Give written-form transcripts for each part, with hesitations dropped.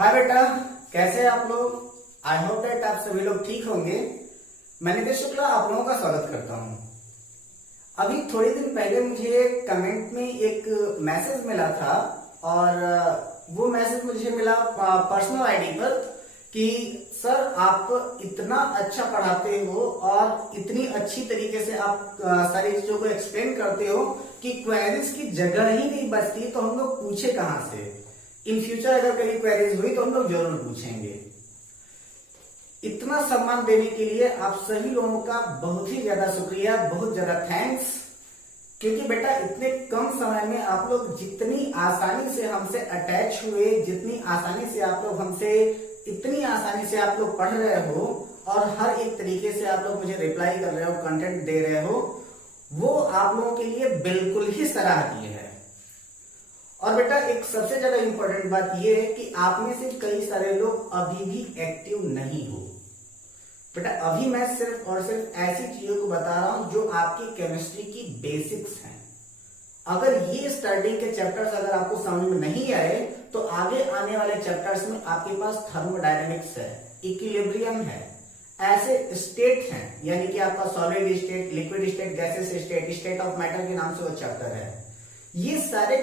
हाय बेटा, कैसे हैं आप लोग। आई होप दैट आप सभी लोग ठीक होंगे। मैं नितेश शुक्ला आप लोगों का स्वागत करता हूं। अभी थोड़े दिन पहले मुझे कमेंट में एक मैसेज मिला था और वो मैसेज मुझे मिला पर्सनल आईडी पर कि सर आप इतना अच्छा पढ़ाते हो और इतनी अच्छी तरीके से आप सारी चीजों को एक्सप्लेन करते हो कि क्वेरीज की जगह ही नहीं बचती, तो हम लोग पूछे कहां से। इन फ्यूचर अगर कभी क्वेरीज हुई तो हम लोग जरूर पूछेंगे। इतना सम्मान देने के लिए आप सभी लोगों का बहुत ही ज्यादा शुक्रिया, बहुत ज्यादा थैंक्स। क्योंकि बेटा इतने कम समय में आप लोग जितनी आसानी से हमसे अटैच हुए, जितनी आसानी से आप लोग हमसे इतनी आसानी से आप लोग पढ़ रहे हो और हर एक तरीके से आप लोग मुझे रिप्लाई कर रहे हो, कंटेंट दे रहे हो, वो आप लोगों के लिए बिल्कुल ही सराहनीय है। और बेटा एक सबसे ज्यादा इंपॉर्टेंट बात यह है कि आप में से कई सारे लोग अभी भी एक्टिव नहीं हो। बेटा अभी मैं सिर्फ और सिर्फ ऐसी चीजों को बता रहा हूं जो आपकी केमिस्ट्री की बेसिक्स हैं। अगर ये स्टार्टिंग के चैप्टर्स अगर आपको समझ में नहीं आए तो आगे आने वाले चैप्टर्स में आपके पास थर्मोडायनेमिक्स है, इक्विलिब्रियम है, ऐसे स्टेट हैं, यानी कि आपका solid state, liquid state, gases state, state of matter के नाम से वो चैप्टर है। ये सारे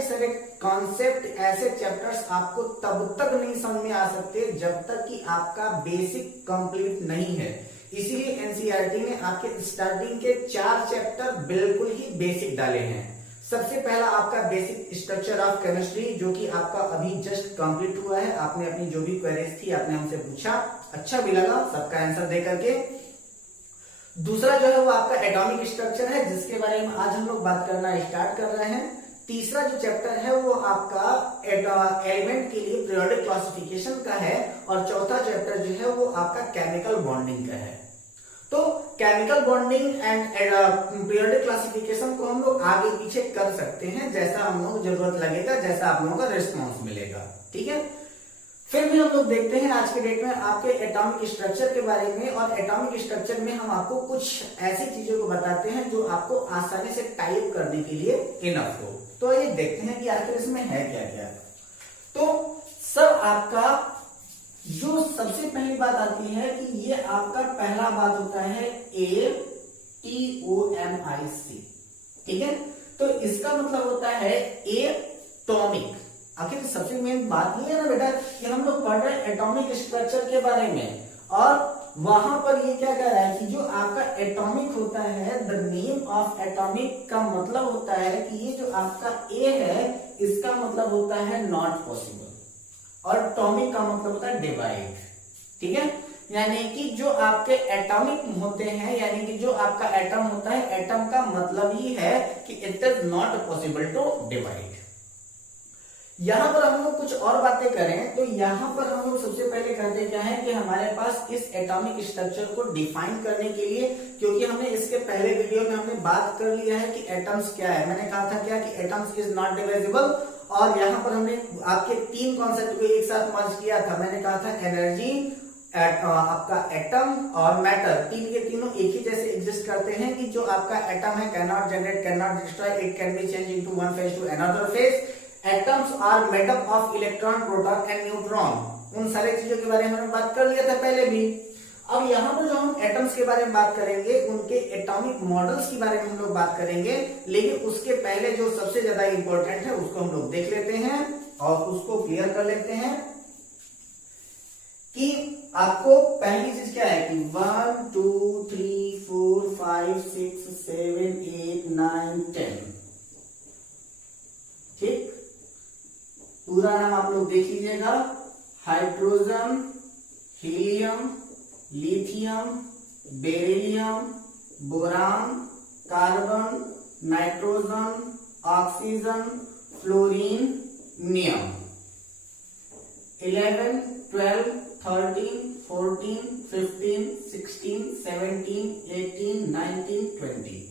कॉन्सेप्ट, ऐसे चैप्टर्स आपको तब तक नहीं समझ में आ सकते जब तक कि आपका बेसिक कंप्लीट नहीं है। इसीलिए एनसीईआरटी ने आपके स्टार्टिंग के 4 चैप्टर बिल्कुल ही बेसिक डाले हैं। सबसे पहला आपका बेसिक स्ट्रक्चर ऑफ केमिस्ट्री, जो कि आपका अभी जस्ट कंप्लीट हुआ है। आपने अपनी जो भी क्वेरीज थी आपने हमसे पूछा, अच्छा भी लगा सबका आंसर दे करके। दूसरा जो है वो आपका एटॉमिक स्ट्रक्चर है, जिसके बारे में आज हम लोग बात करना स्टार्ट कर रहे हैं। तीसरा जो चैप्टर है वो आपका एलिमेंट के लिए पीरियोडिक क्लासिफिकेशन का है और चौथा चैप्टर जो है वो आपका केमिकल बॉन्डिंग का है। तो chemical bonding and periodic classification को हम लोग आगे पीछे कर सकते हैं, जैसा हम लोग जरूरत लगेगा, जैसा आप लोगों का रिस्पॉन्स मिलेगा, ठीक है। फिर भी हम लोग देखते हैं आज के डेट में आपके एटॉमिक स्ट्रक्चर के बारे में। और एटॉमिक स्ट्रक्चर में हम आपको कुछ ऐसी चीजों को बताते हैं जो आपको आसानी से टाइप करने के लिए इनफ हो। तो ये देखते हैं कि आखिर इसमें है क्या क्या। तो सर आपका जो सबसे पहली बात आती है कि ये आपका पहला बात होता है एटोमिक, ठीक है। तो इसका मतलब होता है एटॉमिक। आखिर सबसे मेन बात ये है ना बेटा कि हम लोग पढ़ रहे हैं एटॉमिक स्ट्रक्चर के बारे में, और वहां पर ये क्या कह रहा है कि जो आपका एटॉमिक होता है, द नेम ऑफ एटॉमिक का मतलब होता है कि ये जो आपका ए है इसका मतलब होता है नॉट पॉसिबल, और टॉमिक का मतलब होता है डिवाइड, ठीक है। यानी कि जो आपके एटॉमिक होते हैं, यानी कि जो आपका एटम होता है, एटम का मतलब ही है कि it is not possible to divide. यहां पर हम लोग कुछ और बातें करें तो यहां पर हम लोग सबसे पहले करते क्या है कि हमारे पास इस एटॉमिक स्ट्रक्चर को डिफाइन करने के लिए, क्योंकि हमने इसके पहले वीडियो में हमने बात कर लिया है कि एटम्स क्या है। मैंने कहा था क्या कि एटम्स इज नॉट डिविजिबल, और यहां पर हमने आपके 3 कॉन्सेप्ट को एक साथ मर्ज किया था। मैंने कहा था एनर्जी, आपका एटम और मैटर, तीन के तीनों एक ही जैसे एग्जिस्ट करते हैं कि जो आपका एटम है can not generate, can not destroy, it can be change into one phase to another phase. Atoms are made up of electron, proton and neutron. उन सारी चीजों के बारे में हमने बात कर लिया था पहले भी। अब यहाँ पर जो हम एटम्स के बारे में बात करेंगे, उनके एटॉमिक मॉडल्स के बारे में हम लोग बात करेंगे, लेकिन उसके पहले जो सबसे ज्यादा इंपॉर्टेंट है उसको हम लोग देख लेते हैं और उसको क्लियर कर लेते हैं कि आपको पहली चीज क्या है कि 1 2 3 4 5 6 7 8 9 10, ठीक। पूरा नाम आप लोग देख लीजिएगा। Hydrogen, helium, lithium, beryllium, boron, carbon, nitrogen, oxygen, fluorine, नियम। 11 12 13 14 15 16 17 18 19 20।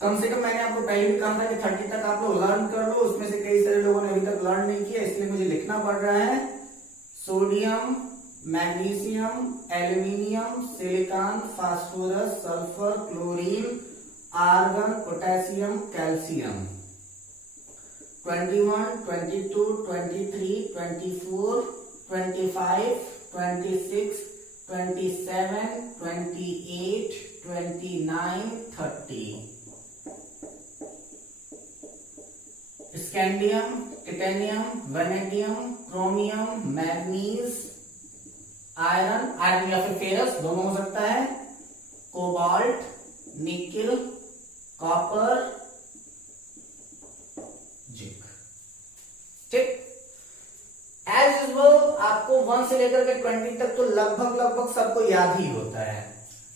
कम से कम मैंने आपको पहले भी कहा था कि 30 तक आप लोग लर्न कर लो। उसमें से कई सारे लोगों ने अभी तक लर्न नहीं किया, इसलिए मुझे लिखना पड़ रहा है। Sodium, magnesium, aluminium, silicon, phosphorus, sulphur, chlorine, argon, potassium, calcium. 21, 22, 23, 24, 25, 26, 27, 28, 29, 30. Scandium, titanium, vanadium, chromium, manganese, iron, iron या फिर फेरस दोनों हो सकता है, कोबाल्ट, निकिल, कॉपर, जिंक। ठीक, एज यूजुअल आपको 1 से लेकर के 20 तक तो लगभग सबको याद ही होता है।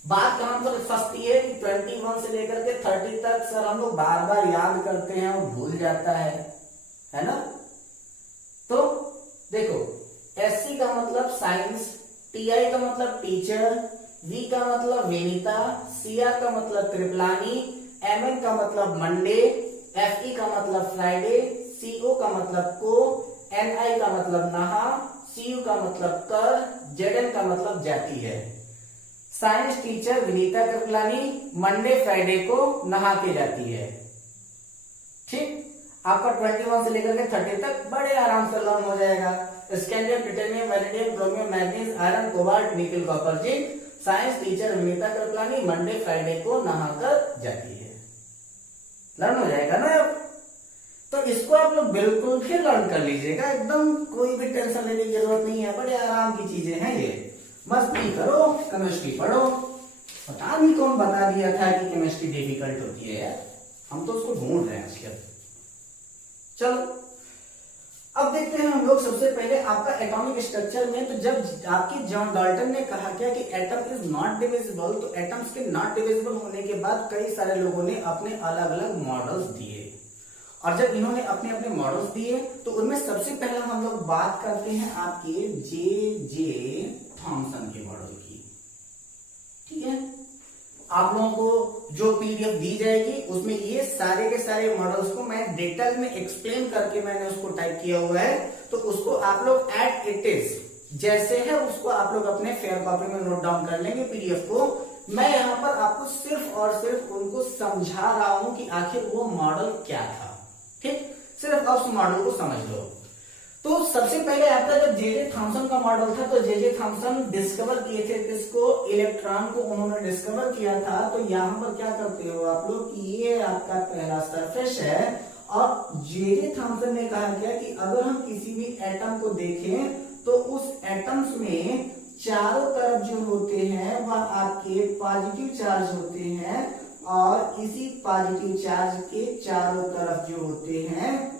बात कहां पर फंसती है कि 21 से लेकर के 30 तक सर हम लोग बार बार याद करते हैं और भूल जाता है ना। तो देखो, SC का मतलब साइंस, TI का मतलब टीचर, V का मतलब वेनिता, CR का मतलब कृपलानी, MN का मतलब मंडे, FE का मतलब फ्राइडे, CO का मतलब को, NI का मतलब नहा, CU का मतलब कर, ZN का मतलब जाती है। Science teacher Vinita Kripalani Monday Friday को नहा के जाती है। ठीक, आपका 21 से लेकर के 30 तक बड़े आराम से लर्न हो जाएगा। Scandium, titanium, vanadium, chromium, manganese, iron, cobalt, nickel, copper, zinc. Science teacher Vinita Kripalani Monday Friday को नहाकर जाती है। लर्न हो जाएगा ना अब। तो इसको आप लोग बिल्कुल भी लर्न कर लीजिएगा, एकदम कोई भी टेंशन लेने की जरूरत नहीं है, बड़े आराम की चीजें हैं ये। मस्ती करो, केमिस्ट्री पढ़ो। पता नहीं कौन बता दिया था कि केमिस्ट्री डिफिकल्ट होती है यार, हम तो उसको ढूंढ रहे हैं इसके। चलो अब देखते हैं हम लोग सबसे पहले आपका एटॉमिक स्ट्रक्चर में। तो जब आपकी जॉन डाल्टन ने कहा क्या कि एटम इज नॉट डिविजिबल, तो एटम्स के नॉट डिविजिबल होने के बाद कई सारे लोगों ने अपने अलग अलग मॉडल्स दिए। और जब इन्होंने अपने अपने मॉडल्स दिए तो उनमें सबसे पहला हम लोग बात करते हैं आपके जे थॉमसन के मॉडल की। ठीक है, आप लोगों को जो PDF दी जाएगी उसमें ये सारे के सारे मॉडल्स को मैं डिटेल में एक्सप्लेन करके मैंने उसको टाइप किया हुआ है। तो उसको आप लोग एट इट इज जैसे है उसको आप लोग अपने फेयर कॉपी में नोट डाउन कर लेंगे PDF को। मैं यहाँ पर आपको सिर्फ और सिर्फ उनको समझा रहा हूं कि आखिर वो मॉडल क्या था। ठीक, सिर्फ उस मॉडल को समझ लो। तो सबसे पहले आपका जब जे थॉमसन का मॉडल था तो जे थॉमसन डिस्कवर किए थे किसको, इलेक्ट्रॉन को उन्होंने डिस्कवर किया था। तो यहाँ पर क्या करते हो आप लोग कि ये आपका पहला सरफेस है और जे थॉमसन ने कहा क्या कि अगर हम किसी भी एटम को देखें तो उस एटम्स में चारों तरफ जो होते हैं वह आपके पॉजिटिव चार्ज होते हैं और इसी पॉजिटिव चार्ज के चारों तरफ जो होते हैं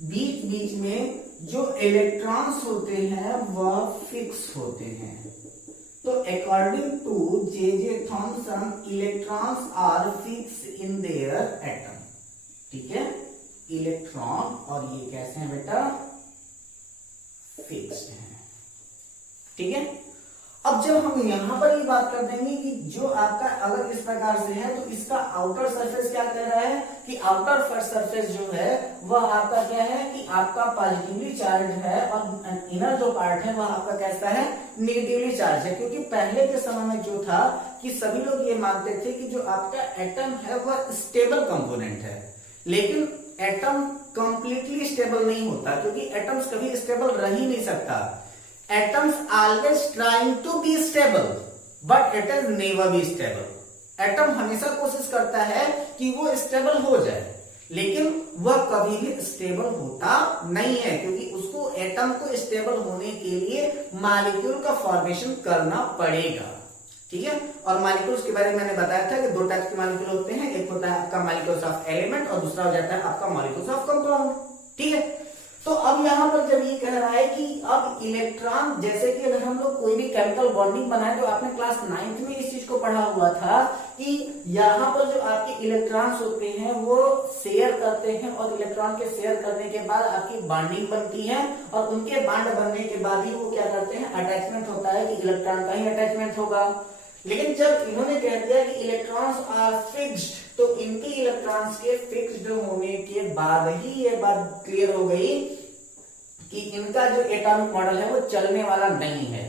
बीच बीच में जो इलेक्ट्रॉन्स होते हैं वह फिक्स होते हैं। तो according to J Thomson electrons are fix in their atom. ठीक है, इलेक्ट्रॉन और ये कैसे हैं बेटा, फिक्स्ड हैं। ठीक है, अब जब हम यहां पर ये बात कर देंगे कि जो आपका अगर इस प्रकार से है तो इसका आउटर सरफेस क्या कह रहा है कि आउटर सरफेस जो है वह आपका क्या है कि आपका पॉजिटिवली चार्ज है और इनर जो पार्ट है वह आपका कैसा है, नेगेटिवली चार्ज है। क्योंकि पहले के समय में जो था कि सभी लोग ये मानते थे कि जो आपका एटम है वह स्टेबल कंपोनेंट है, लेकिन एटम कंप्लीटली स्टेबल नहीं होता क्योंकि एटम्स कभी स्टेबल रह ही नहीं सकता। Atoms always trying to be stable, but it is never be stable. Atom हमेशा कोशिश करता है कि वो स्टेबल हो जाए, लेकिन वह कभी भी स्टेबल होता नहीं है क्योंकि उसको एटम को स्टेबल होने के लिए मॉलिक्यूल का फॉर्मेशन करना पड़ेगा। ठीक है, और मॉलिक्यूल्स के बारे में मैंने बताया था कि दो टाइप के मॉलिक्यूल होते हैं, एक होता है आपका मॉलिक्यूल्स ऑफ एलिमेंट और दूसरा हो जाता है आपका मॉलिक्यूल्स ऑफ कंपाउंड। ठीक है, तो अब यहां पर जब ये कह रहा है कि अब इलेक्ट्रॉन, जैसे कि अगर हम लोग कोई भी केमिकल बॉन्डिंग बनाए तो आपने क्लास 9th में इस चीज को पढ़ा हुआ था कि यहाँ पर जो आपके इलेक्ट्रॉन्स होते हैं वो शेयर करते हैं और इलेक्ट्रॉन के शेयर करने के बाद आपकी बॉन्डिंग बनती है और उनके बॉन्ड बनने के बाद ही वो क्या करते हैं, अटैचमेंट होता है कि इलेक्ट्रॉन का ही अटैचमेंट होगा। लेकिन जब इन्होंने कह दिया कि इलेक्ट्रॉन्स आर फिक्स्ड, तो इनके इलेक्ट्रॉन्स के फिक्स्ड होने के बाद ही ये बात क्लियर हो गई कि इनका जो एटॉमिक मॉडल है वो चलने वाला नहीं है।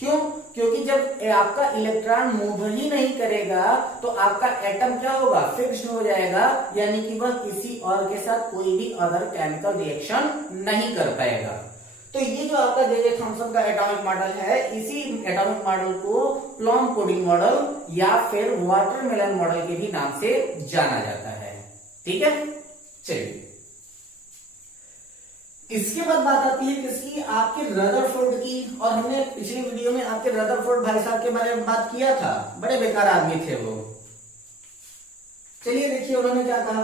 क्यों? क्योंकि जब आपका इलेक्ट्रॉन मूव ही नहीं करेगा तो आपका एटम क्या होगा, फिक्स्ड हो जाएगा, यानी कि वह किसी और के साथ कोई भी अदर केमिकल रिएक्शन नहीं कर पाएगा। तो ये जो आपका जे थॉमसन का एटॉमिक मॉडल है, इसी एटॉमिक मॉडल को प्लम पुडिंग मॉडल या फिर वाटरमेलन मॉडल के भी नाम से जाना जाता है। ठीक है, चलिए इसके बाद बात आती है किसकी, आपके रदरफोर्ड की। और हमने पिछली वीडियो में आपके रदरफोर्ड भाई साहब के बारे में बात किया था, बड़े बेकार आदमी थे वो। चलिए देखिए उन्होंने क्या कहा।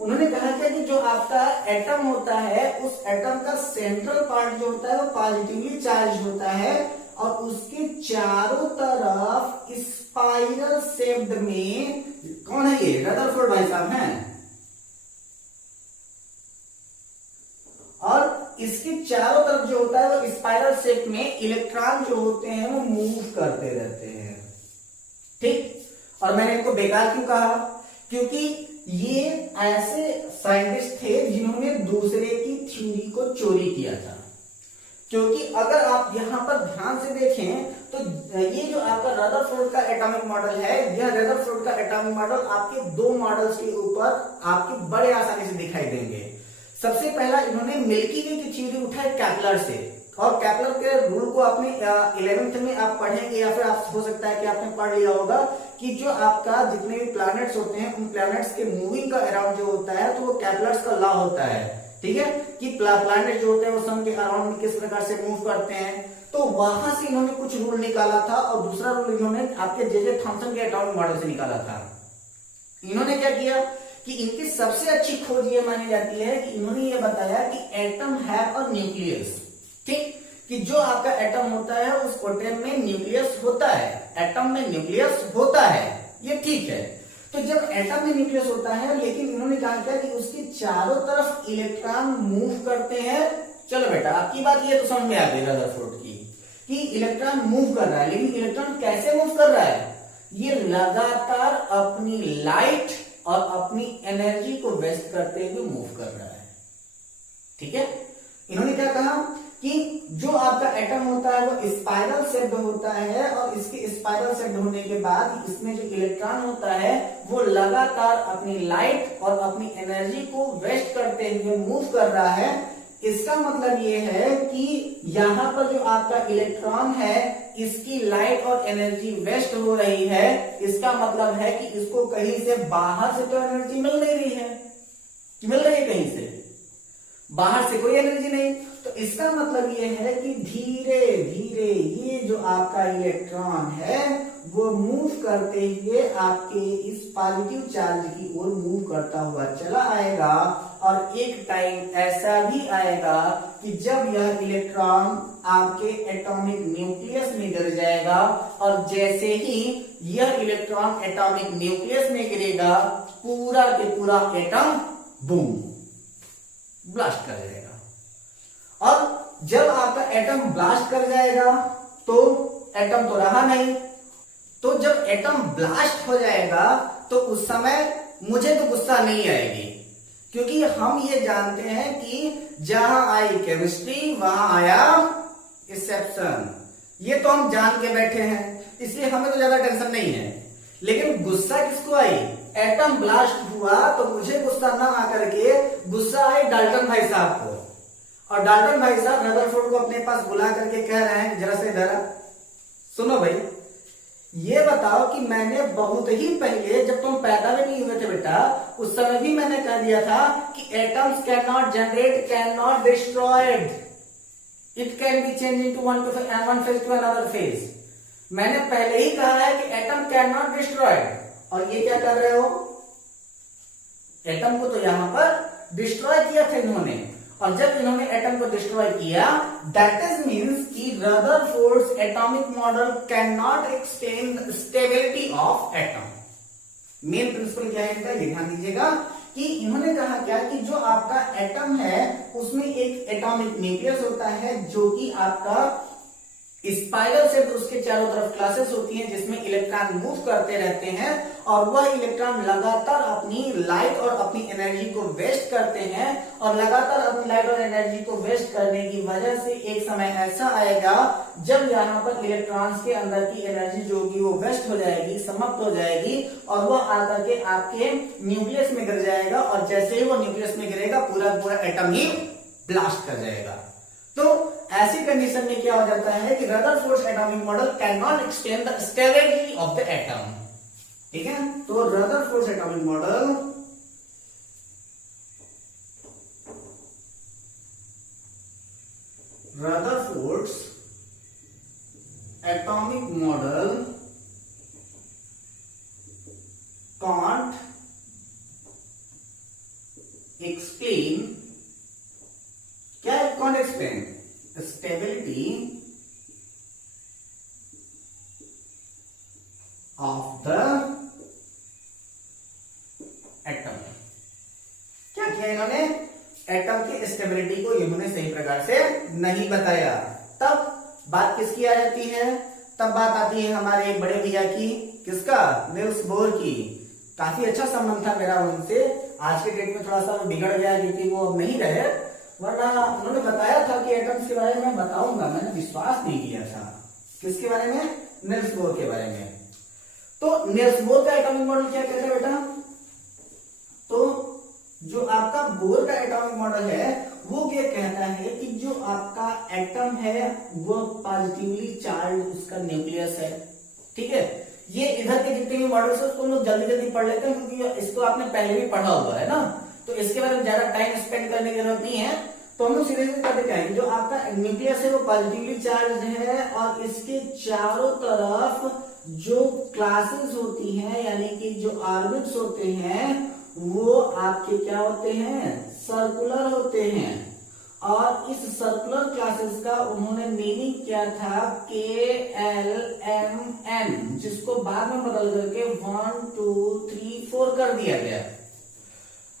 उन्होंने कहा कि जो आपका एटम होता है, उस एटम का सेंट्रल पार्ट जो होता है वो पॉजिटिवली चार्ज होता है और उसके चारों तरफ स्पाइरल शेप्ड में, कौन है ये, रदरफोर्ड भाई साहब हैं, और इसके चारों तरफ जो होता है वो स्पाइरल शेप में इलेक्ट्रॉन जो होते हैं वो मूव करते रहते हैं। ठीक, और मैंने इनको बेकार क्यों कहा, क्योंकि ये ऐसे साइंटिस्ट थे जिन्होंने दूसरे की थ्योरी को चोरी किया था। क्योंकि अगर आप यहां पर ध्यान से देखें तो ये जो आपका रदरफोर्ड का एटॉमिक मॉडल है, यह रदरफोर्ड का एटॉमिक मॉडल आपके दो मॉडल्स के ऊपर आपके बड़े आसानी से दिखाई देंगे। सबसे पहला इन्होंने मिल्की वे की थ्योरी उठाई केपलर से, और केपलर के रूल को आपने 11th में आप पढ़ेंगे या फिर आप हो सकता है कि आपने पढ़ लिया होगा कि जो आपका जितने भी प्लैनेट्स होते हैं उन प्लैनेट्स के मूविंग का अराउंड जो होता है तो वो केपलर्स का लॉ होता है। ठीक है, कि प्लैनेट जो होते हैं वो सन के अराउंड में किस प्रकार से मूव करते हैं। तो वहां से इन्होंने कुछ रूल निकाला था और दूसरा रूल इन्होंने आपके जे थॉमसन के एटॉमिक मॉडल से निकाला था। इन्होंने क्या किया कि इनकी सबसे अच्छी खोज ये मानी जाती है कि इन्होंने ये बताया कि एटम हैव अ न्यूक्लियस। ठीक, कि जो आपका एटम होता है उस एटम में न्यूक्लियस होता है, एटम में न्यूक्लियस होता है, ये ठीक है। तो जब एटम में न्यूक्लियस होता है, लेकिन इन्होंने कहा क्या कि उसके चारों तरफ इलेक्ट्रॉन मूव करते हैं। चलो बेटा आपकी बात ये तो समझ में आ गई रदरफोर्ड की कि इलेक्ट्रॉन मूव कर रहा है, लेकिन इलेक्ट्रॉन कैसे मूव कर रहा है, ये लगातार अपनी लाइट और अपनी एनर्जी को वेस्ट करते हुए मूव कर रहा है। ठीक है, इन्होंने क्या कहा कि जो आपका एटम होता है वो स्पाइरल शेप्ड होता है और इसके स्पाइरल शेप्ड होने के बाद इसमें जो इलेक्ट्रॉन होता है वो लगातार अपनी लाइट और अपनी एनर्जी को वेस्ट करते हुए मूव कर रहा है। इसका मतलब ये है कि यहां पर जो आपका इलेक्ट्रॉन है इसकी लाइट और एनर्जी वेस्ट हो रही है। इसका मतलब है कि इसको कहीं से बाहर से तो एनर्जी मिल नहीं रही है, कि मिल रही है कहीं से बाहर से कोई एनर्जी नहीं। तो इसका मतलब ये है कि धीरे धीरे ये जो आपका इलेक्ट्रॉन है वो मूव करते हुए आपके इस पॉजिटिव चार्ज की ओर मूव करता हुआ चला आएगा और एक टाइम ऐसा भी आएगा कि जब यह इलेक्ट्रॉन आपके एटॉमिक न्यूक्लियस में गिर जाएगा और जैसे ही यह इलेक्ट्रॉन एटॉमिक न्यूक्लियस में गिरेगा पूरा के पूरा एटम बूम ब्लास्ट कर जाएगा। और जब आपका एटम ब्लास्ट कर जाएगा तो एटम तो रहा नहीं, तो जब एटम ब्लास्ट हो जाएगा तो उस समय मुझे तो गुस्सा नहीं आएगी, क्योंकि हम ये जानते हैं कि जहां आई केमिस्ट्री वहां आया एक्सेप्शन। ये तो हम जान के बैठे हैं, इसलिए हमें तो ज्यादा टेंशन नहीं है। लेकिन गुस्सा किसको आई, एटम ब्लास्ट हुआ तो मुझे गुस्सा ना आकर के गुस्सा आई डाल्टन भाई साहब को। और डाल्टन भाई साहब रदरफोर्ड को अपने पास बुला करके कह रहे हैं जरा से इधर सुनो भाई, ये बताओ कि मैंने बहुत ही पहले जब तुम पैदा भी नहीं हुए थे बेटा उस समय भी मैंने कह दिया था कि atoms can not generate, can not destroyed, it can be change into one phase to another phase. मैंने पहले ही कहा है कि एटम कैन नॉट डिस्ट्रॉयड, और ये क्या कर रहे हो, एटम को तो यहां पर डिस्ट्रॉय किया था इन्होंने। और जब इन्होंने एटम को डिस्ट्रॉय किया दैट इज मींस कि Rutherford's atomic model can not explain stability of atom. Main principle क्या है इनका, ये ध्यान दीजिएगा कि इन्होंने कहा क्या कि जो आपका एटम है उसमें एक एटॉमिक न्यूक्लियस होता है जो कि आपका स्पाइरल शेप उसके चारों तरफ क्लासेस होती हैं जिसमें इलेक्ट्रॉन मूव करते रहते हैं और वह इलेक्ट्रॉन लगातार अपनी लाइट और अपनी एनर्जी को वेस्ट करते हैं और लगातार अपनी लाइट और एनर्जी को वेस्ट करने की वजह से एक समय ऐसा आएगा जब यहाँ पर इलेक्ट्रॉन्स के अंदर की एनर्जी जो होगी वो वेस्ट हो जाएगी, समाप्त हो जाएगी और वह आकर के आपके न्यूक्लियस में गिर जाएगा और जैसे ही वो न्यूक्लियस में गिरेगा पूरा पूरा एटम ही ब्लास्ट कर जाएगा। तो ऐसी कंडीशन में क्या हो जाता है कि Rutherford atomic model can not explain the stability of the atom. ठीक है, तो Rutherford atomic model Rutherford's atomic model can't explain, क्या can't explain stability of the atom। क्या किया इन्होंने, एटम की स्टेबिलिटी को इन्होंने सही प्रकार से नहीं बताया। तब बात किसकी आ जाती है, तब बात आती है हमारे बड़े भैया की, किसका, नील्स बोर की। काफी अच्छा संबंध था मेरा उनसे, आज के डेट में थोड़ा सा बिगड़ गया क्योंकि वो अब नहीं रहे, वरना उन्होंने बताया था कि एटम्स के बारे में बताऊंगा, मैंने विश्वास नहीं किया था। किसके बारे में, नील्स बोर के बारे में। तो नील्स बोर का एटॉमिक मॉडल क्या कहता है बेटा, तो जो आपका बोर का एटॉमिक मॉडल है वो क्या कहता है कि जो आपका एटम है वो पॉजिटिवली चार्ज उसका न्यूक्लियस है। ठीक है, ये इधर के जितने भी मॉडल्स है उसको हम लोग जल्दी जल्दी पढ़ लेते हैं क्योंकि इसको आपने पहले भी पढ़ा हुआ है ना, तो इसके बारे में ज्यादा टाइम स्पेंड करने की जरूरत नहीं है। तो हम लोग सीधे सीधे करते क्या है, जो आपका न्यूक्लियस है वो पॉजिटिवली चार्ज है और इसके चारों तरफ जो क्लासेस होती हैं यानी कि जो ऑर्बिट्स होते हैं वो आपके क्या होते हैं, सर्कुलर होते हैं। और इस सर्कुलर क्लासेस का उन्होंने मीनिंग किया था KLMN, जिसको बाद में बदल करके 1 2 3 4 कर दिया गया।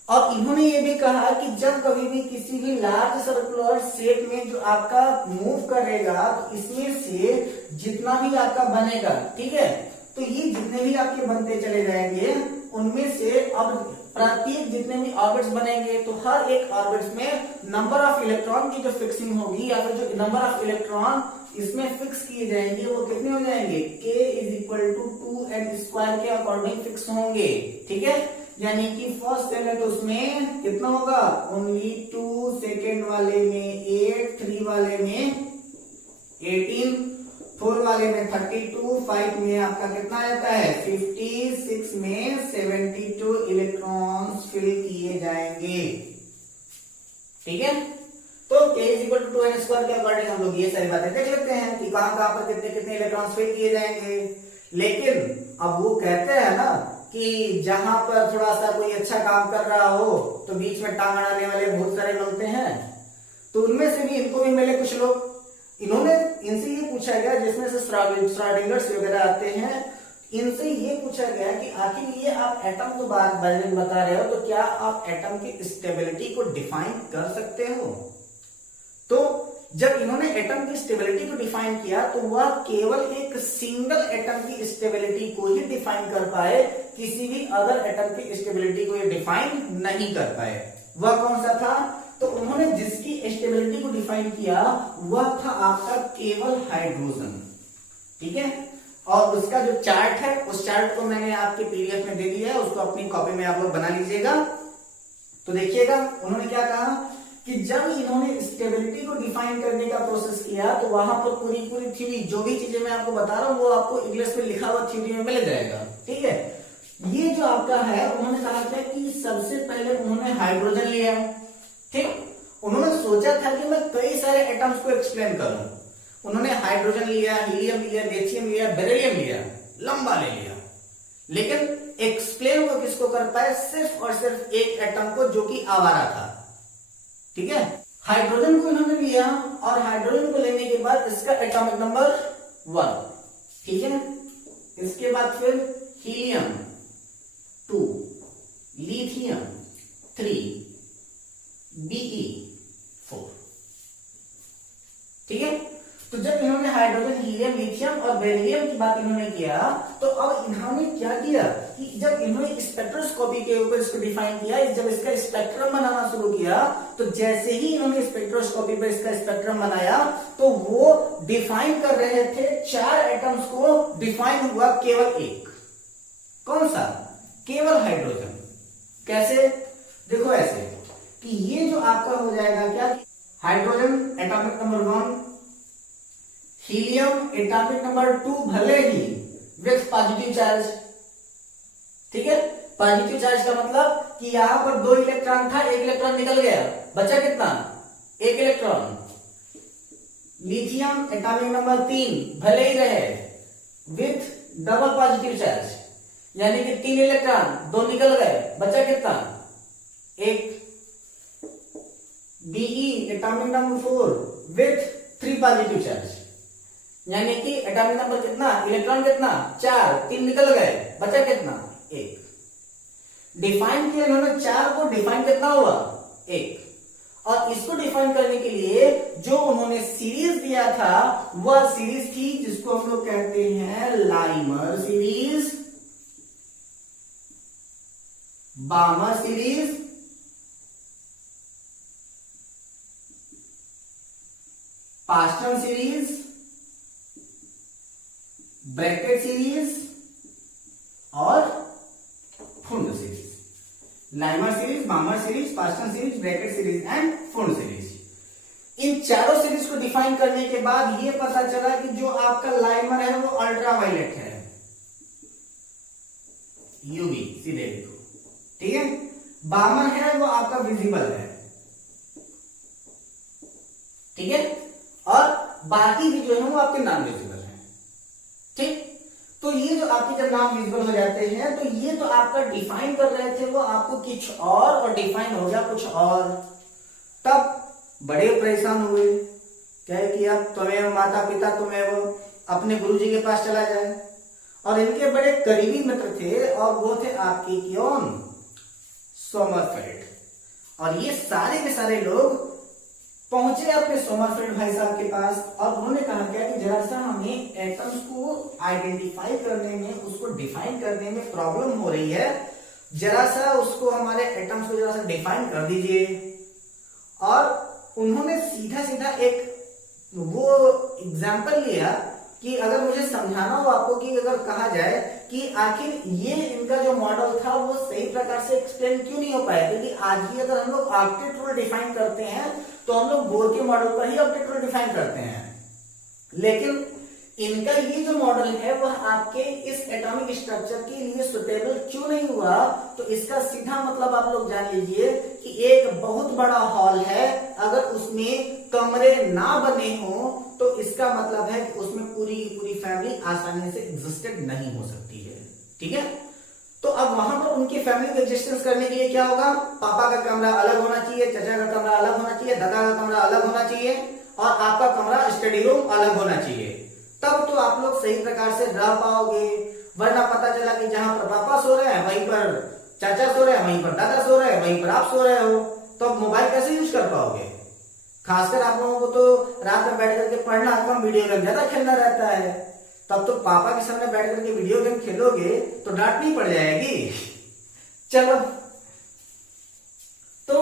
और इन्होंने ये भी कहा कि जब कभी भी किसी भी लार्ज सर्कुलर शेप में जो आपका मूव करेगा तो इसमें से जितना भी आपका बनेगा, ठीक है, तो ये जितने भी आपके बनते चले जाएंगे उनमें से अब प्रत्येक जितने भी ऑर्बिट्स बनेंगे तो हर एक ऑर्बिट्स में नंबर ऑफ इलेक्ट्रॉन की जो फिक्सिंग होगी या फिर जो नंबर ऑफ इलेक्ट्रॉन इसमें फिक्स किए जाएंगे वो कितने हो जाएंगे, k = 2n² के अकॉर्डिंग फिक्स होंगे। ठीक है, यानी कि फर्स्ट सेल है तो उसमें कितना होगा, ओनली 2, सेकेंड वाले में 8, 3 वाले में 18, 4 वाले में 32, 5 में आपका कितना आता है 50, 6 में 72 इलेक्ट्रॉन्स फिल किए जाएंगे। ठीक है, तो k = 2n² के अकॉर्डिंग हम लोग ये सारी बातें देख लेते हैं कि कहां कहां पर कितने कितने इलेक्ट्रॉन्स फिल किए जाएंगे। लेकिन अब वो कहते हैं ना कि जहां पर थोड़ा सा कोई अच्छा काम कर रहा हो तो बीच में टांग अड़ाने वाले बहुत सारे बनते हैं, तो उनमें से भी इनको भी मिले कुछ लोग। इन्होंने इनसे ये पूछा गया, जिसमें से श्रोडिंगर्स वगैरह आते हैं, इनसे ये पूछा गया कि आखिर ये आप एटम को बारे में बता रहे हो तो क्या आप एटम की स्टेबिलिटी को डिफाइन कर सकते हो। तो जब इन्होंने एटम की स्टेबिलिटी को डिफाइन किया तो वह केवल एक सिंगल एटम की स्टेबिलिटी को ही डिफाइन कर पाए, किसी भी अदर एटम की स्टेबिलिटी को ये डिफाइन नहीं कर पाए। वह कौन सा था, तो उन्होंने जिसकी स्टेबिलिटी को डिफाइन किया वह था आपका केवल हाइड्रोजन। ठीक है, और उसका जो चार्ट है उस चार्ट को मैंने आपके पीडीएफ में दे दिया है, उसको अपनी कॉपी में आप लोग बना लीजिएगा। तो देखिएगा उन्होंने क्या कहा कि जब इन्होंने स्टेबिलिटी को डिफाइन करने का प्रोसेस किया तो वहां पर पूरी थ्योरी, जो भी चीजें मैं आपको बता रहा हूं वो आपको इंग्लिश में लिखा हुआ थ्योरी में मिल जाएगा। ठीक है, ये जो आपका है उन्होंने कहा था कि सबसे पहले उन्होंने हाइड्रोजन लिया। ठीक, उन्होंने सोचा था कि मैं कई सारे एटम्स को एक्सप्लेन करूं। उन्होंने हाइड्रोजन लिया, हीलियम लिया, लिथियम लिया, बेरिलियम लिया, लंबा ले लिया, लेकिन एक्सप्लेन वो किसको कर पाए, सिर्फ और सिर्फ एक एटम को जो कि आवारा था। ठीक है, हाइड्रोजन को इन्होंने लिया और हाइड्रोजन को लेने के बाद इसका एटॉमिक नंबर 1। ठीक है, इसके बाद फिर हीलियम 2, लिथियम 3, Be 4। ठीक है, तो जब इन्होंने हाइड्रोजन हीलियम, लिथियम और बेरिलियम की बात इन्होंने किया, तो अब इन्होंने क्या किया कि जब इन्होंने स्पेक्ट्रोस्कोपी के ऊपर इसको डिफाइन किया, जब इसका स्पेक्ट्रम बनाना शुरू किया, तो जैसे ही इन्होंने स्पेक्ट्रोस्कोपी पर इसका स्पेक्ट्रम बनाया तो वो डिफाइन कर रहे थे 4 एटम्स को, डिफाइन हुआ केवल एक। कौन सा? केवल हाइड्रोजन। कैसे? देखो ऐसे कि ये जो आपका हो जाएगा क्या, hydrogen atomic number 1, helium atomic number 2 भले ही विथ पॉजिटिव चार्ज, ठीक है। पॉजिटिव चार्ज का मतलब कि यहां पर 2 इलेक्ट्रॉन था, 1 इलेक्ट्रॉन निकल गया, बचा कितना? 1 इलेक्ट्रॉन। लिथियम एटॉमिक नंबर 3 भले ही रहे विथ डबल पॉजिटिव चार्ज, यानी कि 3 इलेक्ट्रॉन, 2 निकल गए, बचा कितना? 1। Be atomic number 4 with 3 positive charge, यानी कि एटॉमिक नंबर कितना, इलेक्ट्रॉन कितना? 4, 3 निकल गए, बचा कितना? 1। डिफाइन किया इन्होंने 4 को, डिफाइन कितना हुआ? 1। और इसको डिफाइन करने के लिए जो उन्होंने सीरीज दिया था वह सीरीज थी जिसको हम लोग कहते हैं Lyman series, Balmer series, Paschen series, Brackett series और Pfund series. Lyman series, Balmer series, Paschen series, Brackett series and Pfund series. इन चारों सीरीज को डिफाइन करने के बाद ये पता चला कि जो आपका लाइमर है वो अल्ट्रावायलेट है, यूवी, सीधे देखो, ठीक है। बामर है वो आपका विजिबल है, ठीक है, और बाकी भी जो है वो आपके नॉन विजिबल है, ठीक। तो ये जो आपके जब नाम विजिबल हो जाते हैं तो ये तो आपका डिफाइन कर रहे थे वो आपको कुछ और डिफाइन हो गया कुछ और। तब बड़े परेशान हुए, क्या है कि अब तुम्हें माता पिता तुम्हें वो अपने गुरुजी के पास चला जाए, और इनके बड़े करीबी मित्र थे और वो थे आपके कौन? सोमरफेल्ड। और ये सारे के सारे लोग पहुंचे अपने सोमरफेल्ड भाई साहब के पास और उन्होंने कहा क्या कि जरा सा हमें एटम्स को आइडेंटिफाई करने में, उसको डिफाइन करने में प्रॉब्लम हो रही है, जरा सा उसको हमारे एटम्स को जरा सा डिफाइन कर दीजिए। और उन्होंने सीधा सीधा एक वो एग्जाम्पल लिया कि अगर मुझे समझाना हो आपको कि अगर कहा जाए कि आखिर ये इनका जो मॉडल था वो सही प्रकार से एक्सप्लेन क्यों नहीं हो पाया, क्योंकि आज भी अगर हम लोग ऑक्टेट रूल डिफाइन करते हैं तो हम लोग बोर के मॉडल पर ही ऑक्टेट रूल डिफाइन करते हैं, लेकिन इनका ये जो मॉडल है वह आपके इस एटॉमिक स्ट्रक्चर के लिए सुटेबल क्यों नहीं हुआ। तो इसका सीधा मतलब आप लोग जान लीजिए कि एक बहुत बड़ा हॉल है, अगर उसमें कमरे ना बने हो तो इसका मतलब है कि उसमें पूरी की पूरी फैमिली आसानी से एग्जिस्टेड नहीं हो सकती है, ठीक है। तो अब वहां पर उनकी फैमिली को एग्जिस्टेंस करने के लिए क्या होगा? पापा का कमरा अलग होना चाहिए, चाचा का कमरा अलग होना चाहिए, दादा का कमरा अलग होना चाहिए और आपका कमरा स्टडी रूम अलग होना चाहिए, तब तो आप लोग सही प्रकार से रह पाओगे। वरना पता चला कि जहां पर पापा सो रहे हैं वहीं पर चाचा सो रहे हैं, वहीं पर दादा सो रहे हैं, वहीं पर आप सो रहे हो, तो आप मोबाइल कैसे यूज कर पाओगे? खासकर आप लोगों को तो रात में बैठ करके पढ़ना कम, वीडियो गेम ज्यादा खेलना रहता है, तब तो पापा के सामने बैठ करके वीडियो गेम खेलोगे तो डांट नहीं पड़ जाएगी। चलो, तो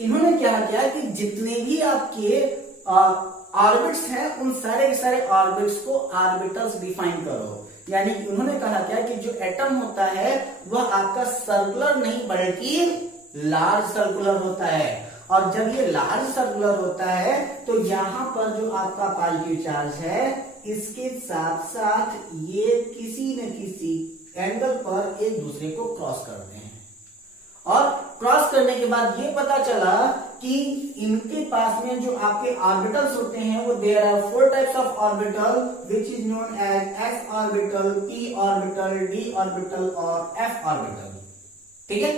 इन्होंने क्या किया कि जितने भी आपके ऑर्बिट्स हैं उन सारे के सारे ऑर्बिट्स को ऑर्बिटल्स डिफाइन करो। यानी कि उन्होंने कहा क्या कि जो एटम होता है वह आपका सर्कुलर नहीं बल्कि लार्ज सर्कुलर होता है, और जब ये लार्ज सर्कुलर होता है तो यहां पर जो आपका पॉजिटिव चार्ज है इसके साथ साथ ये किसी न किसी एंगल पर एक दूसरे को क्रॉस करते हैं, और क्रॉस करने के बाद ये पता चला कि इनके पास में जो आपके ऑर्बिटल्स होते हैं वो there are 4 types of orbital which is known as s orbital, p orbital, d orbital और f ऑर्बिटल, ठीक है।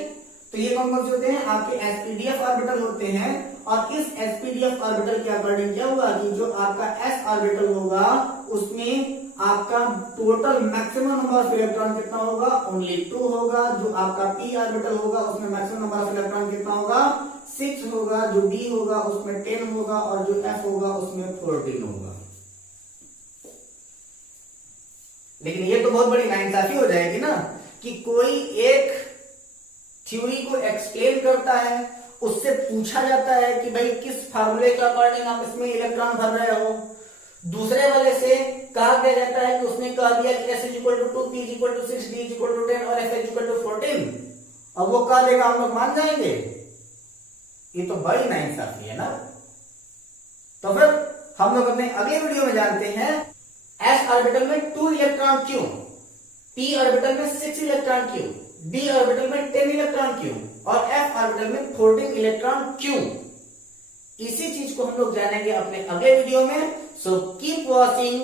तो ये कौन कौन से होते हैं? आपके sp-df ऑर्बिटल होते हैं, और इस sp-df ऑर्बिटल के अकॉर्डिंग क्या हुआ कि जो आपका s ऑर्बिटल होगा उसमें आपका total maximum number of electron कितना होगा? ओनली 2 होगा। जो आपका p ऑर्बिटल होगा उसमें मैक्सिमम नंबर ऑफ इलेक्ट्रॉन कितना होगा? 6 होगा। जो d होगा उसमें 10 होगा, और जो f होगा उसमें 14 होगा। लेकिन ये तो बहुत बड़ी नाइंसाफी हो जाएगी ना कि कोई एक थ्योरी को एक्सप्लेन करता है, उससे पूछा जाता है कि भाई किस फार्मूले के अकॉर्डिंग आप इसमें इलेक्ट्रॉन भर रहे हो, दूसरे वाले से कहा दिया जाता है कि उसने कह दिया कि S = 2, P = 6, D = 10 और F = 14, अब वो कह देगा हम लोग मान जाएंगे? ये तो बड़ी नाइंसाफी है ना। तो फिर हम लोग अपने अगले वीडियो में जानते हैं s ऑर्बिटल में 2 इलेक्ट्रॉन क्यों, p ऑर्बिटल में 6 इलेक्ट्रॉन क्यों, d ऑर्बिटल में 10 इलेक्ट्रॉन क्यों और f ऑर्बिटल में 14 इलेक्ट्रॉन क्यों। इसी चीज को हम लोग जानेंगे अपने अगले वीडियो में। सो कीप वॉचिंग,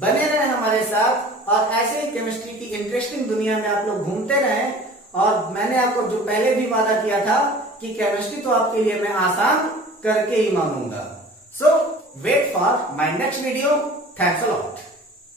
बने रहे हमारे साथ और ऐसे ही केमिस्ट्री की इंटरेस्टिंग दुनिया में आप लोग घूमते रहें। और मैंने आपको जो पहले भी वादा किया था कि केमिस्ट्री तो आपके लिए मैं आसान करके ही मांगूंगा। So wait for my next video. Thanks a lot.